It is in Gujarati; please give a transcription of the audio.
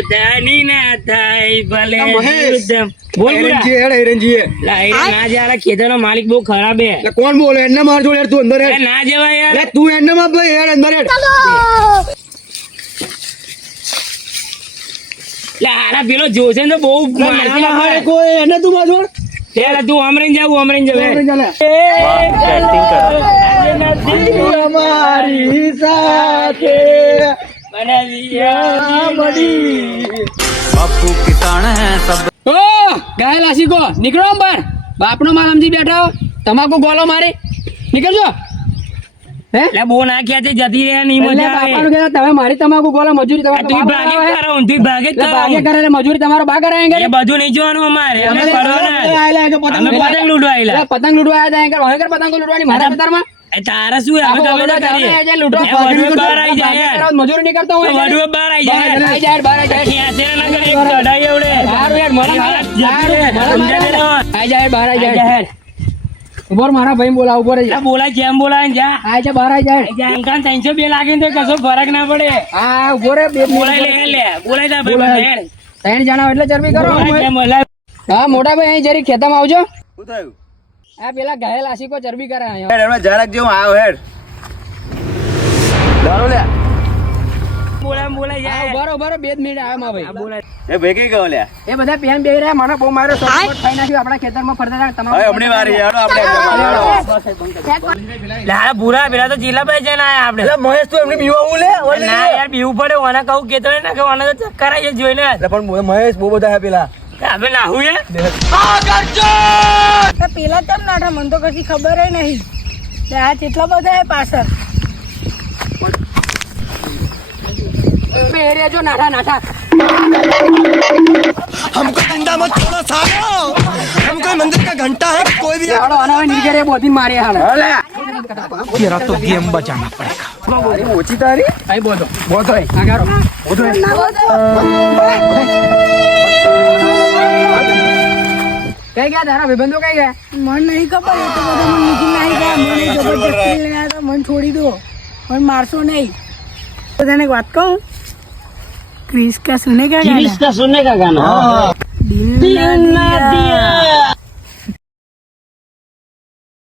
પોતાની ના થાય ભલે બોલ ના જરા ખેતરનો માલિક બહુ ખરાબ હે કોણ બોલે એને માર જોડે તું અંદર ના જવાય યાર તું એને માં ભાઈ યાર અંદર હારા પેલો જોશે ને બહુ કોઈ એને તું માર જોડ ત્યારે તું અમરેન જાવ અમારી સાથે बापू किसान है सब ઓ ગાય લાસીકો નીકળો બહાર બાપનો માલ સમજી બેઠા હો તમાકુ ગોલો મારી નીકળજો હે એટલે બહુ નાખ્યા તે જતી રહે નહીં એટલે મજા આવે બાપાનું કહેતા તમે મારી તમાકુ ગોલો મજૂરી તમારો તું ભાગે કરો તું ભાગે જ કરો ભાગે કરે એટલે મજૂરી તમારો બા કરાયેંગે એ બધું નહીં જોવાનું અમારે અમે કરવાના અમે પતંગ લૂંટવા આયેલા પતંગ લૂંટવા આવ્યા હતા હવે પતંગ લૂંટવાની મારા ખેતરમાં તારે શું અમે ગમે તે કરીએ વડુએ બહાર આવી જાય યાર મજૂરી નહીં કરતો હું વડુએ બહાર આવી જાય આવી જાય બહાર આવી જાય ખેંચે ના કરે એક કઢાઈ એવડે સારું યાર મને આવી જાય બહાર આવી જાય ઉભો મારા ભાઈ બોલા ઉભો રહી બોલાય કેમ બોલાય ને જા આવી જાય બહાર આવી જાય અંકાન 302 લાગે ને તો કશો ફરક ના પડે હા ઉભો રે બે બોલાય લે બોલાય તા ભાઈ ત્રણ જણા એટલે ચરબી કરો બોલાય હા મોટા ભાઈ અહીં જરી ખેતરમાં આવજો શું થયું આ પેલા ઘાયલ આશિકો ચરબી કરે અહીંયા હેડ હમણાં જરાક જેવું આવ હેડ દારૂ લે બોલાય હા ઉભો રે 2 મિનિટ આવે માં ભાઈ બોલાય એ ભાઈ કઈ ગયો લ્યા એ બધા પેન બેહી રહ્યા મને બહુ મારો સપોર્ટ થઈ નાખ્યું આપણા ખેતરમાં ફરતા હતા તમામ હવે હમણી વારી યાર આપણે લાડા બુરા પેલા તો જીલાભાઈ જઈને આયા આપણે મહેશ તું એમને બીવા હું લે ના યાર બીવું પડે ઓને કહું કેતો ને કે ઓને તો ચક્કર આવી જોઈ લે પણ મહેશ બહુ બધા હે પેલા હવે નાહું હે પેલા કેમ નાઠા મને તો કશી ખબર નહીં આ કેટલા બધા હે પાછળ બેહી રહ્યા જો નાઠા નાઠા हमको डंडा मत छोड़ो सालो हम कोई मंदिर का घंटा है कोई भी હાલો આના હવે નીકળે બોધી મારી હાલ तेरा तो गेम बचाना पड़ेगा ઓછી તારી અહીં બોધો બોધો આગળ કઈ ગયા તારા ભાઈબંધો કઈ ગયા મને નહીં ખબર એ તો બધા મને નીકળી નાહી ગયા મને જબરજસ્તી લઈને આવ્યા હતા મને છોડી દો મને મારશો નહીં બધાને એક વાત કહું क्रिस का सुनने का गाना सुनने का गाना दिल ना दिया